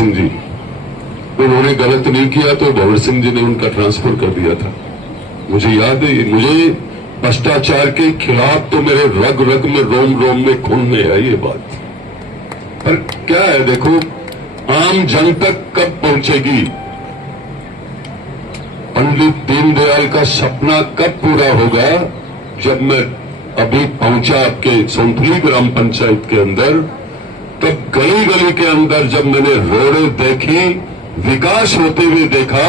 सिंह जी, उन्होंने गलत नहीं किया तो भंवर सिंह जी ने उनका ट्रांसफर कर दिया था। मुझे याद है, मुझे भ्रष्टाचार के खिलाफ तो मेरे रग रग में, रोम रोम में खून में है ये बात। पर क्या है, देखो आम जन तक कब पहुंचेगी, पंडित दीनदयाल का सपना कब पूरा होगा? जब मैं अभी पहुंचा आपके सोनथली ग्राम पंचायत के अंदर, तब गली गली के अंदर जब मैंने रोडें देखी, विकास होते हुए देखा,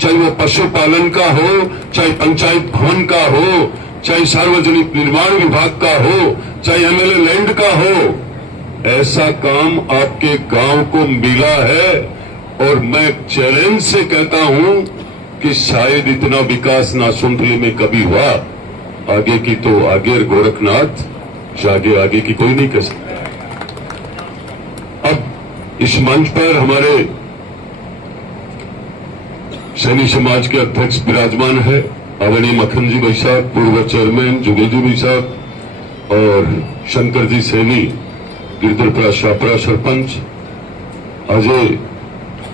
चाहे वो पशुपालन का हो, चाहे पंचायत भवन का हो, चाहे सार्वजनिक निर्माण विभाग का हो, चाहे एमएलए लैंड का हो, ऐसा काम आपके गांव को मिला है। और मैं चैलेंज से कहता हूं कि शायद इतना विकास ना सोनथली में कभी हुआ। आगे की तो आगे गोरखनाथ, आगे की कोई नहीं कह सकता। अब इस मंच पर हमारे सैनी समाज के अध्यक्ष विराजमान है, आदरणीय मक्खन जी भाई साहब, पूर्व चेयरमैन जुगल जी भाई साहब, और शंकर जी सैनी, गिरधरपुरा शाहपुरा सरपंच, अजय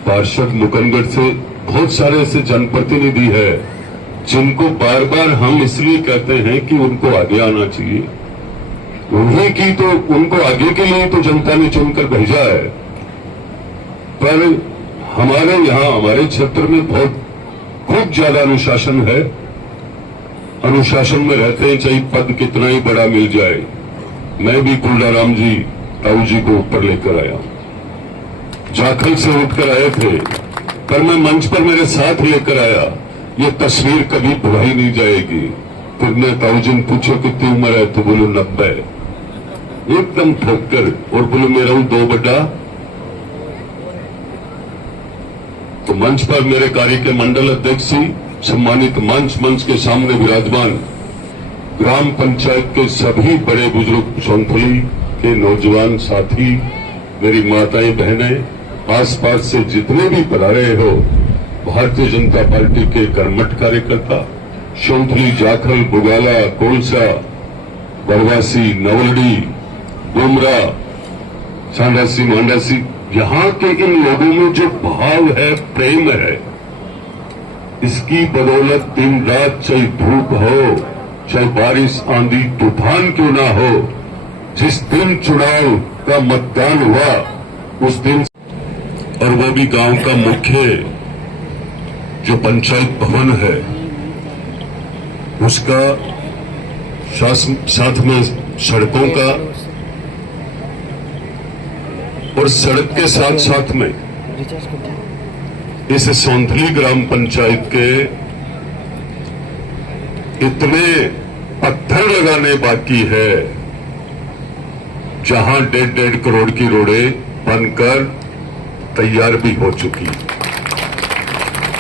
पार्षद मुकनगढ़ से, बहुत सारे ऐसे जनप्रतिनिधि है जिनको बार बार हम इसलिए कहते हैं कि उनको आगे आना चाहिए। उन्हीं की तो, उनको आगे के लिए तो जनता ने चुनकर भेजा है। पर हमारे यहाँ, हमारे क्षेत्र में बहुत ज्यादा अनुशासन है। अनुशासन में रहते हैं, चाहे पद कितना ही बड़ा मिल जाए। मैं भी कुलडाराम जी, ताऊ जी को ऊपर लेकर आया, जाखल से उठकर आए थे, पर मैं मंच पर मेरे साथ लेकर आया। ये तस्वीर कभी भुलाई नहीं जाएगी। फिर मैं ताऊ जी ने पूछो कितनी उम्र है, तो बोलो 90। एकदम ठोक कर, और बोलो मेरा हूं 2 बटा। तो मंच पर मेरे कार्य के मंडल अध्यक्ष जी, सम्मानित मंच के सामने विराजमान ग्राम पंचायत के सभी बड़े बुजुर्ग, सोनथली के नौजवान साथी, मेरी माताएं बहनें, आसपास से जितने भी पधारे हो, भारतीय जनता पार्टी के कर्मठ कार्यकर्ता, सोनथली, जाखल, बुगाला, कोलसा, बरवासी, नवलड़ी, डुमरा, सांडासी, मांडासी, यहाँ के इन लोगों में जो भाव है, प्रेम है, इसकी बदौलत दिन रात, चाहे धूप हो, चाहे बारिश, आंधी, तूफान क्यों ना हो, जिस दिन चुनाव का मतदान हुआ उस दिन, और वो भी गांव का मुख्य जो पंचायत भवन है उसका, साथ में सड़कों का, और सड़क के साथ साथ में इस सोनथली ग्राम पंचायत के इतने पत्थर लगाने बाकी है जहां 1.5 करोड़ की रोडें बनकर तैयार भी हो चुकी।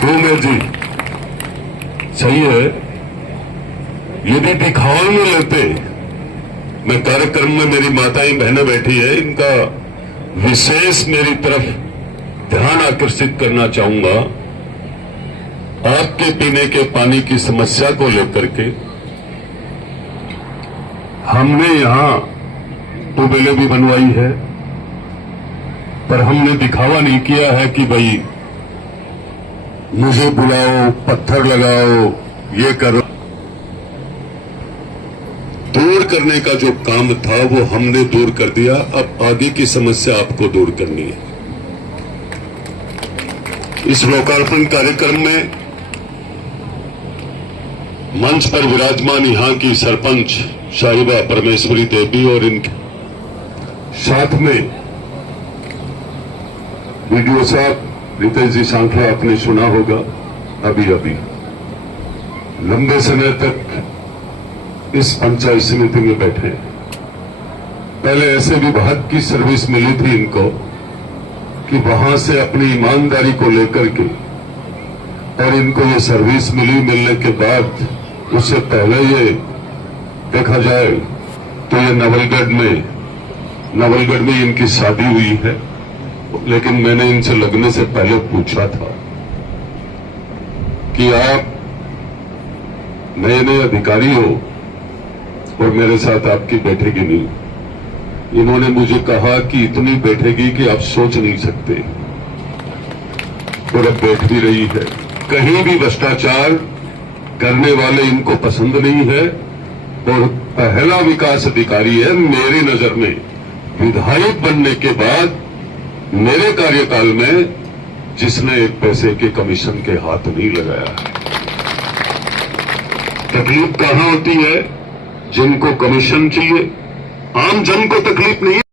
है जी, सही है। यदि दिखावा में लेते, मैं कार्यक्रम में, मेरी माताएं बहनें बैठी है, इनका विशेष मेरी तरफ ध्यान आकर्षित करना चाहूंगा। आपके पीने के पानी की समस्या को लेकर के हमने यहां ट्यूबवेलें भी बनवाई है, पर हमने दिखावा नहीं किया है कि भाई मुझे बुलाओ, पत्थर लगाओ, ये करो। दूर करने का जो काम था वो हमने दूर कर दिया। अब आगे की समस्या आपको दूर करनी है। इस लोकार्पण कार्यक्रम में मंच पर विराजमान यहां की सरपंच साहिबा परमेश्वरी देवी और इनके साथ में वीडियो साहब रितेश जी सांखला, आपने सुना होगा, अभी लंबे समय तक इस पंचायत समिति में बैठे। पहले ऐसे विभाग की सर्विस मिली थी इनको कि वहां से अपनी ईमानदारी को लेकर के, और इनको ये सर्विस मिलने के बाद, उससे पहले ये देखा जाए तो ये नवलगढ़ में इनकी शादी हुई है। लेकिन मैंने इनसे लगने से पहले पूछा था कि आप नए अधिकारी हो और मेरे साथ आपकी बैठेगी नहीं। इन्होंने मुझे कहा कि इतनी बैठेगी कि आप सोच नहीं सकते। और अब देख भी रही है। कहीं भी भ्रष्टाचार करने वाले इनको पसंद नहीं है और पहला विकास अधिकारी है मेरी नजर में विधायक बनने के बाद मेरे कार्यकाल में जिसने एक पैसे के कमीशन के हाथ नहीं लगाया है। तकलीफ कहां होती है? जिनको कमीशन चाहिए, आम जन को तकलीफ नहीं है।